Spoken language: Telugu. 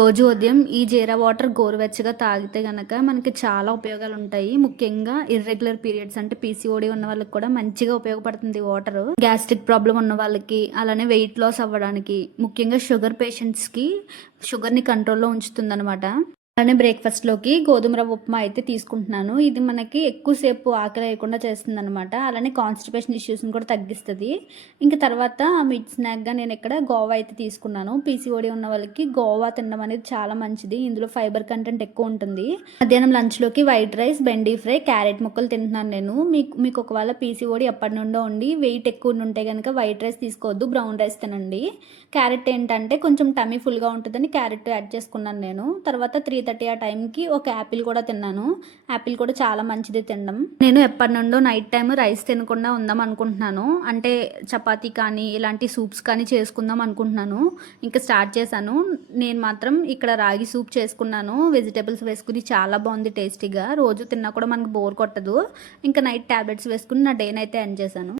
రోజు ఉదయం ఈ జీరా వాటర్ గోరువెచ్చగా తాగితే గనక మనకి చాలా ఉపయోగాలు ఉంటాయి. ముఖ్యంగా ఇర్రెగ్యులర్ పీరియడ్స్ అంటే పీసీఓడి ఉన్న వాళ్ళకి కూడా మంచిగా ఉపయోగపడుతుంది వాటర్. గ్యాస్ట్రిక్ ప్రాబ్లం ఉన్న వాళ్ళకి, అలానే వెయిట్ లాస్ అవ్వడానికి, ముఖ్యంగా షుగర్ పేషెంట్స్కి షుగర్ని కంట్రోల్లో ఉంచుతుందన్నమాట. అలానే బ్రేక్ఫాస్ట్లోకి గోధుమ రవ్వ ఉప్మా అయితే తీసుకుంటున్నాను. ఇది మనకి ఎక్కువసేపు ఆకలి వేయకుండా చేస్తుంది అనమాట. అలానే కాన్స్టిపేషన్ ఇష్యూస్ని కూడా తగ్గిస్తుంది. ఇంకా తర్వాత మిడ్ స్నాక్గా నేను ఇక్కడ గోవా అయితే తీసుకున్నాను. పీసీఓడి ఉన్న వాళ్ళకి గోవా తినడం అనేది చాలా మంచిది. ఇందులో ఫైబర్ కంటెంట్ ఎక్కువ ఉంటుంది. మధ్యాహ్నం లంచ్లోకి వైట్ రైస్, బెండీ ఫ్రై, క్యారెట్ ముక్కలు తింటున్నాను నేను. మీకు ఒకవేళ పీసీఓడి ఎప్పటి నుండో ఉండి వెయిట్ ఎక్కువ ఉంటే కనుక వైట్ రైస్ తీసుకోవద్దు, బ్రౌన్ రైస్ తినండి. క్యారెట్ ఏంటంటే కొంచెం టమీ ఫుల్గా ఉంటుందని క్యారెట్ యాడ్ చేసుకున్నాను నేను. తర్వాత 3:30 ఆ టైంకి ఒక యాపిల్ కూడా తిన్నాను. యాపిల్ కూడా చాలా మంచిది తినడం. నేను ఎప్పటి నుండో నైట్ టైం రైస్ తినకుండా ఉందాం అనుకుంటున్నాను. అంటే చపాతీ కానీ ఇలాంటి సూప్స్ కానీ చేసుకుందాం అనుకుంటున్నాను. ఇంకా స్టార్ట్ చేశాను. నేను మాత్రం ఇక్కడ రాగి సూప్ చేసుకున్నాను. వెజిటేబుల్స్ వేసుకుని చాలా బాగుంది టేస్టీగా. రోజు తిన్నా కూడా మనకు బోర్ కొట్టదు. ఇంకా నైట్ ట్యాబ్లెట్స్ వేసుకుని నా డేని అయితే ఎండ్ చేశాను.